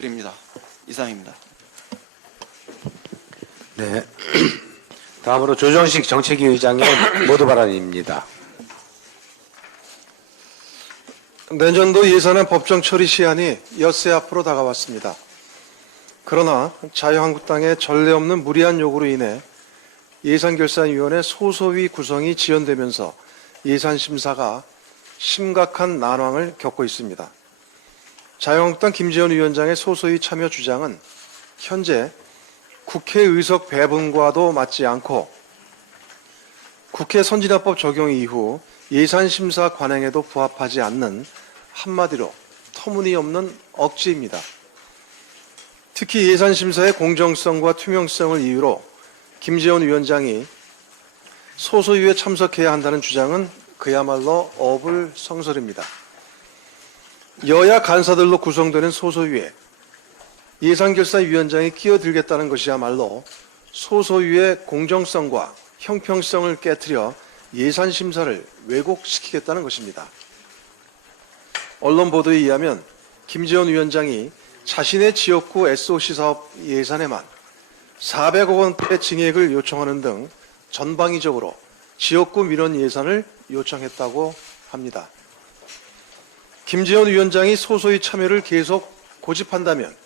드립니다. 이상입니다. 네. 다음으로 조정식 정책위 의장의 모두 발언입니다. 내년도 예산안 법정 처리 시한이 엿새 앞으로 다가왔습니다. 그러나 자유한국당의 전례 없는 무리한 요구로 인해 예산결산위원회 소소위 구성이 지연되면서 예산심사가 심각한 난항을 겪고 있습니다. 자유한국당 김재원 위원장의 소소위 참여 주장은 현재 국회 의석 배분과도 맞지 않고 국회 선진화법 적용 이후 예산심사 관행에도 부합하지 않는 한마디로 터무니없는 억지입니다. 특히 예산심사의 공정성과 투명성을 이유로 김재원 위원장이 소소위에 참석해야 한다는 주장은 그야말로 어불성설입니다. 여야 간사들로 구성되는 소소위에 예산결산위원장이 끼어들겠다는 것이야말로 소소위의 공정성과 형평성을 깨트려 예산심사를 왜곡시키겠다는 것입니다. 언론 보도에 의하면 김재원 위원장이 자신의 지역구 SOC 사업 예산에만 400억 원대 증액을 요청하는 등 전방위적으로 지역구 민원 예산을 요청했다고 합니다. 김재원 위원장이 소소위 참여를 계속 고집한다면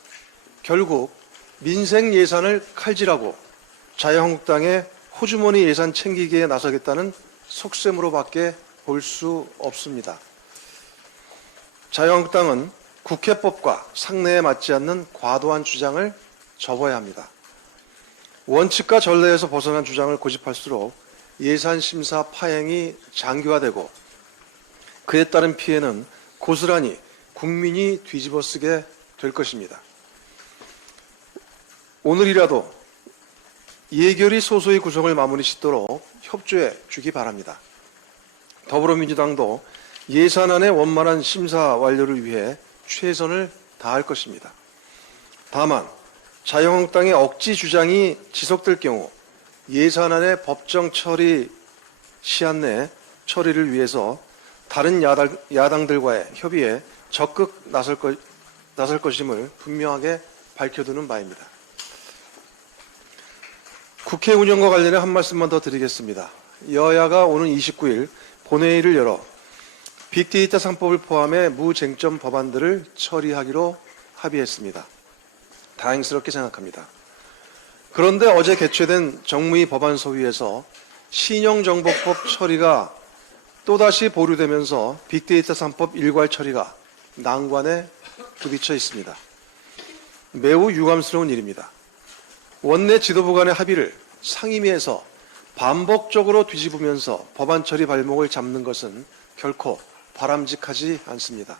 결국 민생 예산을 칼질하고 자유한국당의 호주머니 예산 챙기기에 나서겠다는 속셈으로밖에 볼 수 없습니다. 자유한국당은 국회법과 상례에 맞지 않는 과도한 주장을 접어야 합니다. 원칙과 전례에서 벗어난 주장을 고집할수록 예산심사 파행이 장기화되고 그에 따른 피해는 고스란히 국민이 뒤집어쓰게 될 것입니다. 오늘이라도 예결위 소소위 구성을 마무리 짓도록 협조해 주기 바랍니다. 더불어민주당도 예산안의 원만한 심사 완료를 위해 최선을 다할 것입니다. 다만 자유한국당의 억지 주장이 지속될 경우 예산안의 법정 처리 시한 내 처리를 위해서 다른 야당들과의 협의에 적극 나설 것임을 분명하게 밝혀두는 바입니다. 국회 운영과 관련해 한 말씀만 더 드리겠습니다. 여야가 오는 29일 본회의를 열어 빅데이터 3법을 포함해 무쟁점 법안들을 처리하기로 합의했습니다. 다행스럽게 생각합니다. 그런데 어제 개최된 정무위 법안 소위에서 신용정보법 처리가 또다시 보류되면서 빅데이터 3법 일괄 처리가 난관에 부딪혀 있습니다. 매우 유감스러운 일입니다. 원내 지도부 간의 합의를 상임위에서 반복적으로 뒤집으면서 법안 처리 발목을 잡는 것은 결코 바람직하지 않습니다.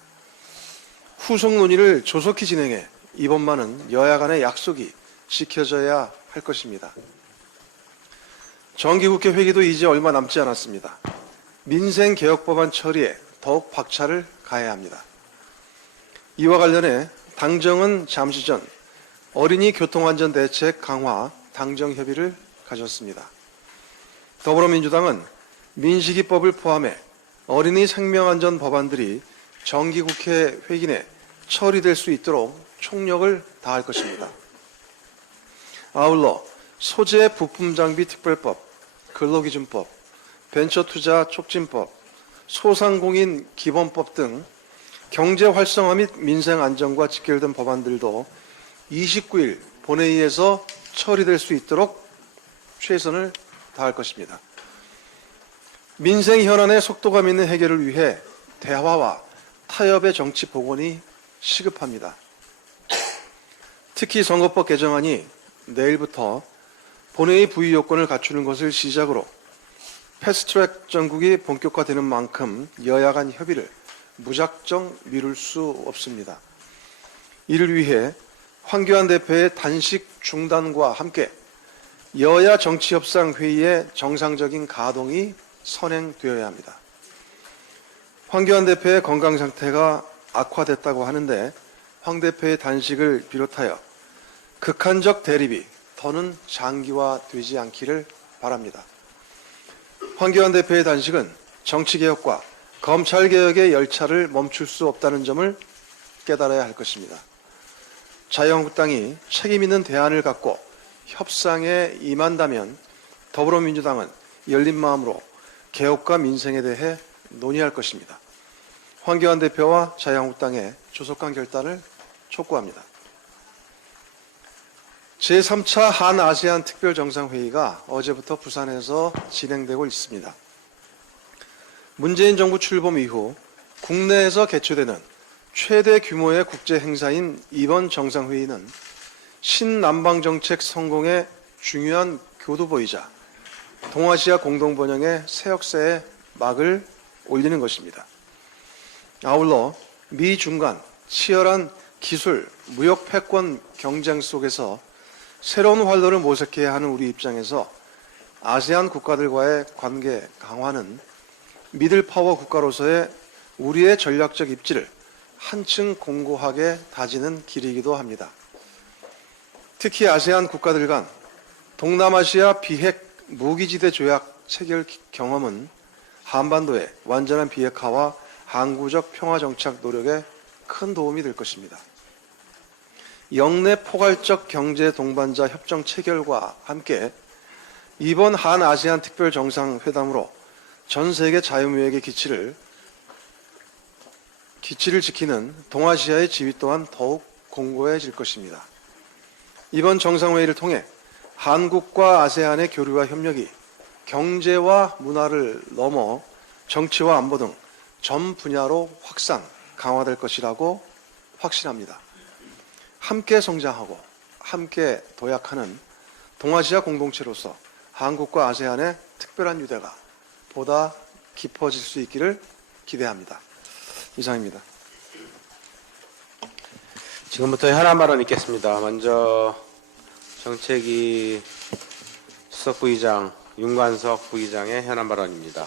후속 논의를 조속히 진행해 이번만은 여야 간의 약속이 지켜져야 할 것입니다. 정기국회 회기도 이제 얼마 남지 않았습니다. 민생개혁법안 처리에 더욱 박차를 가해야 합니다. 이와 관련해 당정은 잠시 전 어린이 교통안전대책 강화 당정협의를 가졌습니다. 더불어민주당은 민식이법을 포함해 어린이 생명안전 법안들이 정기국회 회기 내 처리될 수 있도록 총력을 다할 것입니다. 아울러 소재 부품장비 특별법, 근로기준법, 벤처투자 촉진법, 소상공인 기본법 등 경제 활성화 및 민생 안정과 직결된 법안들도 29일 본회의에서 처리될 수 있도록 최선을 다할 것입니다. 민생 현안의 속도감 있는 해결을 위해 대화와 타협의 정치 복원이 시급합니다. 특히 선거법 개정안이 내일부터 본회의 부의 요건을 갖추는 것을 시작으로 패스트트랙 정국이 본격화되는 만큼 여야 간 협의를 무작정 미룰 수 없습니다. 이를 위해 황교안 대표의 단식 중단과 함께 여야 정치협상회의의 정상적인 가동이 선행되어야 합니다. 황교안 대표의 건강 상태가 악화됐다고 하는데 황 대표의 단식을 비롯하여 극한적 대립이 더는 장기화되지 않기를 바랍니다. 황교안 대표의 단식은 정치개혁과 검찰개혁의 열차를 멈출 수 없다는 점을 깨달아야 할 것입니다. 자유한국당이 책임있는 대안을 갖고 협상에 임한다면 더불어민주당은 열린 마음으로 개혁과 민생에 대해 논의할 것입니다. 황교안 대표와 자유한국당의 조속한 결단을 촉구합니다. 제3차 한아세안 특별정상회의가 어제부터 부산에서 진행되고 있습니다. 문재인 정부 출범 이후 국내에서 개최되는 최대 규모의 국제 행사인 이번 정상회의는 신남방정책 성공의 중요한 교두보이자 동아시아 공동번영의 새 역사에 막을 올리는 것입니다. 아울러 미중 간 치열한 기술, 무역 패권 경쟁 속에서 새로운 활로를 모색해야 하는 우리 입장에서 아세안 국가들과의 관계 강화는 미들파워 국가로서의 우리의 전략적 입지를 한층 공고하게 다지는 길이기도 합니다. 특히 아세안 국가들 간 동남아시아 비핵 무기지대 조약 체결 경험은 한반도의 완전한 비핵화와 항구적 평화 정착 노력에 큰 도움이 될 것입니다. 영내 포괄적 경제 동반자 협정 체결과 함께 이번 한아세안 특별정상회담으로 전 세계 자유무역의 기치를 지키는 동아시아의 지위 또한 더욱 공고해질 것입니다. 이번 정상회의를 통해 한국과 아세안의 교류와 협력이 경제와 문화를 넘어 정치와 안보 등 전 분야로 확산, 강화될 것이라고 확신합니다. 함께 성장하고 함께 도약하는 동아시아 공동체로서 한국과 아세안의 특별한 유대가 보다 깊어질 수 있기를 기대합니다. 이상입니다. 지금부터 현안 발언 있겠습니다. 먼저 정책위 수석부의장 윤관석 부의장의 현안 발언입니다.